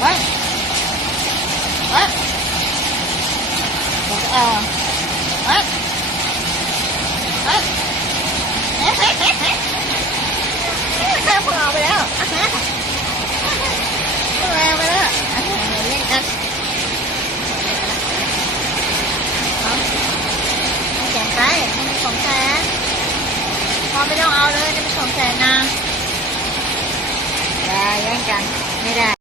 เฮ้ยเฮ้ยเออเฮ้ยเฮ้ยพอไปแล้วพอไปแล้วเล่นกันแจกไปมันเป็น200,000พอไม่ต้องเอาเลยนี่เป็น200,000นะอย่าแย่งกันไม่ได้